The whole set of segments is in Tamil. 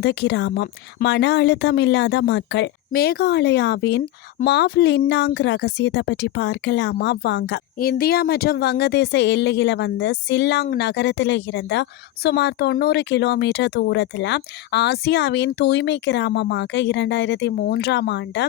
இல்லாத கிராமம், மன அழுத்தம் இல்லாத மக்கள். மேகாலயாவின் மாவ்லின்னாங் ரகசியத்தை பற்றி பார்க்கலாமா வாங்க. இந்தியா மற்றும் வங்கதேச எல்லையில் சில்லாங் நகரத்தில் இருந்த சுமார் 90 கிலோமீட்டர் தூரத்தில் ஆசியாவின் தூய்மை கிராமமாக 2003ஆம் ஆண்டு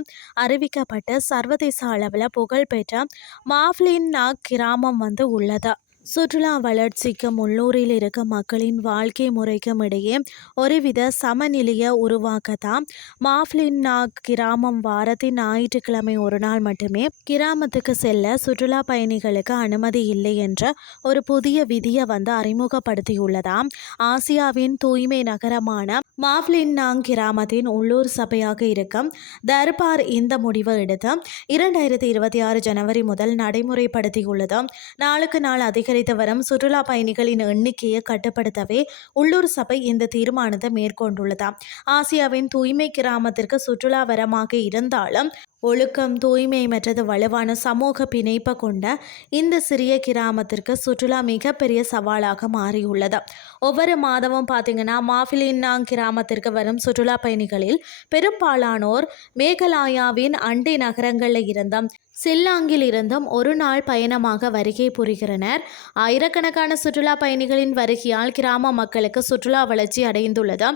அறிவிக்கப்பட்ட சர்வதேச அளவில் புகழ்பெற்ற மாவ்லின்னாங் கிராமம் உள்ளது. சுற்றுலா வளர்ச்சிக்கும் உள்ளூரில் இருக்க மக்களின் வாழ்க்கை முறைக்கும் இடையே ஒருவித சமநிலையை உருவாக்கத்தான் மாவ்லின்னாங் கிராமம் வாரத்தின் ஞாயிற்றுக்கிழமை ஒரு நாள் மட்டுமே கிராமத்துக்கு செல்ல சுற்றுலா பயணிகளுக்கு அனுமதி இல்லை என்ற ஒரு புதிய விதியை அறிமுகப்படுத்தியுள்ளதாம். ஆசியாவின் தூய்மை நகரமான மாவ்லின்னாங் கிராமத்தின் உள்ளூர் சபையாக இருக்கும் தர்பார் இந்த முடிவை எடுத்து 2026 ஜனவரி முதல் நடைமுறைப்படுத்தியுள்ளது. நாளுக்கு நாள் அதிகரித்து வரும் சுற்றுலா பயணிகளின் எண்ணிக்கையை கட்டுப்படுத்தவே உள்ளூர் சபை இந்த தீர்மானத்தை மேற்கொண்டுள்ளதாம். ஆசியாவின் தூய்மை கிராமத்திற்கு சுற்றுலா வரமாக இருந்தாலும் ஒழுக்கம், தூய்மை மற்றது வலுவான சமூக பிணைப்பை கொண்ட இந்த சிறிய கிராமத்திற்கு சுற்றுலா மிகப்பெரிய சவாலாக மாறியுள்ளது. ஒவ்வொரு மாதமும் பார்த்தீங்கன்னா மாவ்லின்னாங் கிராமத்திற்கு வரும் சுற்றுலா பயணிகளில் பெரும்பாலானோர் மேகாலயாவின் அண்டை நகரங்களில் இருந்தும் சில்லாங்கில் இருந்தும் ஒரு நாள் பயணமாக வருகை புரிகிறனர். ஆயிரக்கணக்கான சுற்றுலா பயணிகளின் வருகையால் கிராம மக்களுக்கு சுற்றுலா வளர்ச்சி அடைந்துள்ளது.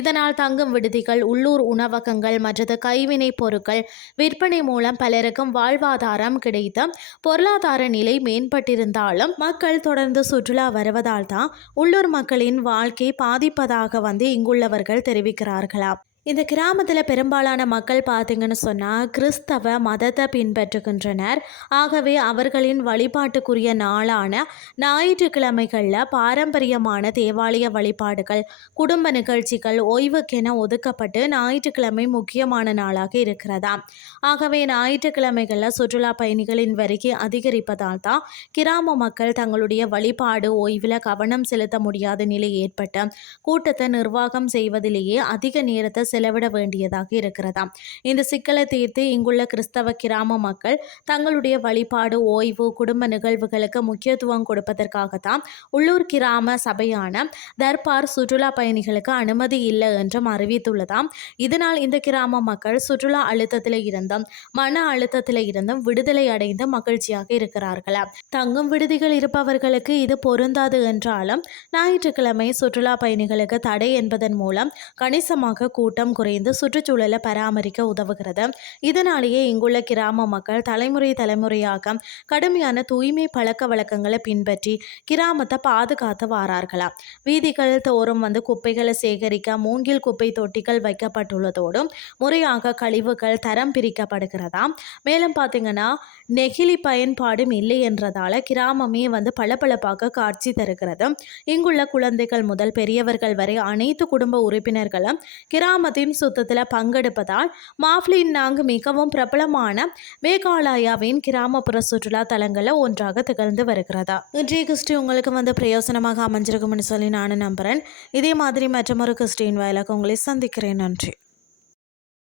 இதனால் தங்கும் விடுதிகள், உள்ளூர் உணவகங்கள் மற்றது கைவினை பொருட்கள் விற்பனை மூலம் பலருக்கும் வாழ்வாதாரம் கிடைத்து பொருளாதார நிலை மேம்பட்டிருந்தாலும் மக்கள் தொடர்ந்து சுற்றுலா வருவதால் தான் உள்ளூர் மக்களின் வாழ்க்கை பாதிப்பதாக இங்குள்ளவர்கள் தெரிவிக்கிறார்களாம். இந்த கிராமத்தில் பெரும்பாலான மக்கள் பார்த்தீங்கன்னு சொன்னால் கிறிஸ்தவ மதத்தை பின்பற்றுகின்றனர். ஆகவே அவர்களின் வழிபாட்டுக்குரிய நாளான ஞாயிற்றுக்கிழமைகளில் பாரம்பரியமான தேவாலய வழிபாடுகள், குடும்ப நிகழ்ச்சிகள், ஓய்வுக்கென ஒதுக்கப்பட்டு ஞாயிற்றுக்கிழமை முக்கியமான நாளாக இருக்கிறதா. ஆகவே ஞாயிற்றுக்கிழமைகளில் சுற்றுலா பயணிகளின் வருகை அதிகரிப்பதால் தான் கிராம மக்கள் தங்களுடைய வழிபாடு, ஓய்வில் கவனம் செலுத்த முடியாத நிலை ஏற்பட்டு கூட்டத்தை நிர்வாகம் செய்வதிலேயே அதிக நேரத்தை செலவிட வேண்டியதாக இருக்கிறதாம். இந்த சிக்கலை தீர்த்து இங்குள்ள கிறிஸ்தவ கிராம மக்கள் தங்களுடைய வழிபாடு, ஓய்வு, குடும்ப நிகழ்வுகளுக்கு முக்கியத்துவம் கொடுப்பதற்காகத்தான் உள்ளூர் கிராம சபையான தர்பார் சுற்றுலா பயணிகளுக்கு அனுமதி இல்லை என்றும் அறிவித்துள்ளதாம். இதனால் இந்த கிராம மக்கள் சுற்றுலா அழுத்தத்தில் இருந்தும் மன அழுத்தத்தில் இருந்தும் விடுதலை அடைந்து மகிழ்ச்சியாக இருக்கிறார்களா. தங்கும் விடுதிகள் இருப்பவர்களுக்கு இது பொருந்தாது என்றாலும் ஞாயிற்றுக்கிழமை சுற்றுலா பயணிகளுக்கு தடை என்பதன் மூலம் கணிசமாக கூட்டம் குறைந்து சுற்றுச்சூழலை பராமரிக்க உதவுகிறது. இதனாலேயே இங்குள்ள கிராம மக்கள் தலைமுறையாக கடுமையான தூய்மை பழக்க வழக்கங்களை பின்பற்றி கிராமத்தை பாதுகாத்து வாரார்களாம். வீதிகள் தோறும் குப்பைகளை சேகரிக்க மூங்கில் குப்பை தொட்டிகள் வைக்கப்பட்டுள்ளதோடும் முறையாக கழிவுகள் தரம் பிரிக்கப்படுகிறதாம். மேலும் பார்த்தீங்கன்னா நெகிழி பயன்பாடும் இல்லை என்றதால கிராமமே பளபளப்பாக காட்சி தருகிறது. இங்குள்ள குழந்தைகள் முதல் பெரியவர்கள் வரை அனைத்து குடும்ப உறுப்பினர்களும் கிராமத்தின் சுத்தத்தில் பங்கெடுப்பதால் மாவ்லின்னாங் மிகவும் பிரபலமான மேகாலயாவின் கிராமப்புற சுற்றுலா தலங்களில் ஒன்றாக திகழ்ந்து வருகிறதா. இன்றைய கிறிஸ்டி உங்களுக்கு பிரயோசனமாக அமைஞ்சிருக்கும்னு சொல்லி நான் நம்புகிறேன். இதே மாதிரி மற்றொரு கிறிஸ்டின் வாயிலாக உங்களை சந்திக்கிறேன். நன்றி.